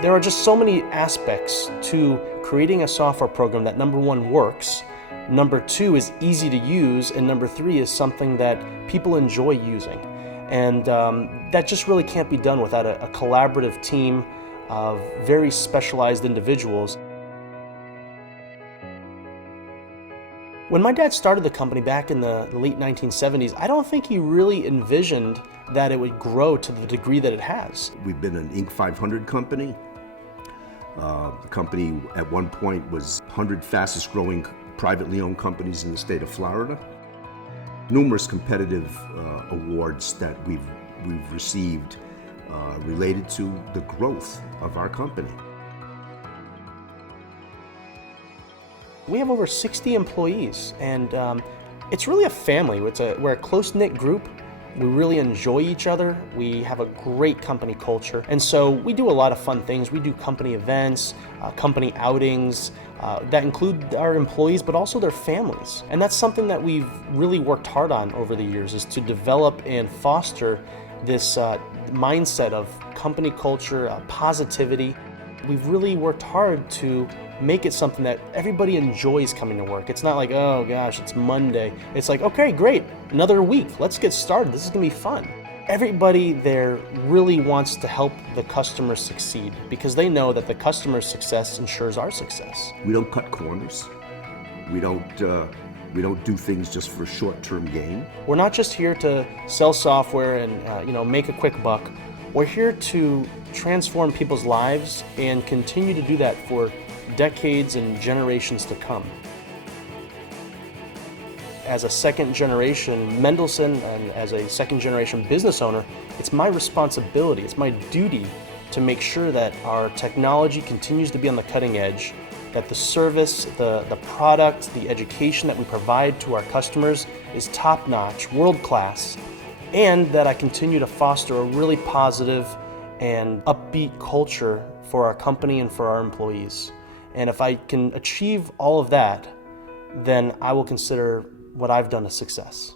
There are just so many aspects to creating a software program that number one works, number two is easy to use, and number three is something that people enjoy using. And that just really can't be done without a collaborative team of very specialized individuals. When my dad started the company back in the late 1970s, I don't think he really envisioned that it would grow to the degree that it has. We've been an Inc. 500 company. The company at one point was 100 fastest growing privately owned companies in the state of Florida. Numerous competitive awards that we've received related to the growth of our company. We have over 60 employees, and it's really a family. We're a close-knit group. We really enjoy each other. We have a great company culture. And so we do a lot of fun things. We do company events, company outings that include our employees, but also their families. And that's something that we've really worked hard on over the years, is to develop and foster this mindset of company culture, positivity. We've really worked hard to make it something that everybody enjoys coming to work. It's not like, oh gosh, it's Monday. It's like, okay, great, another week. Let's get started. This is gonna be fun. Everybody there really wants to help the customer succeed because they know that the customer's success ensures our success. We don't cut corners. We don't do things just for a short-term gain. We're not just here to sell software and make a quick buck. We're here to transform people's lives and continue to do that for decades and generations to come. As a second generation Mendelssohn and as a second generation business owner, it's my responsibility, it's my duty to make sure that our technology continues to be on the cutting edge, that the service, the product, the education that we provide to our customers is top-notch, world-class, and that I continue to foster a really positive and upbeat culture for our company and for our employees. And if I can achieve all of that, then I will consider what I've done a success.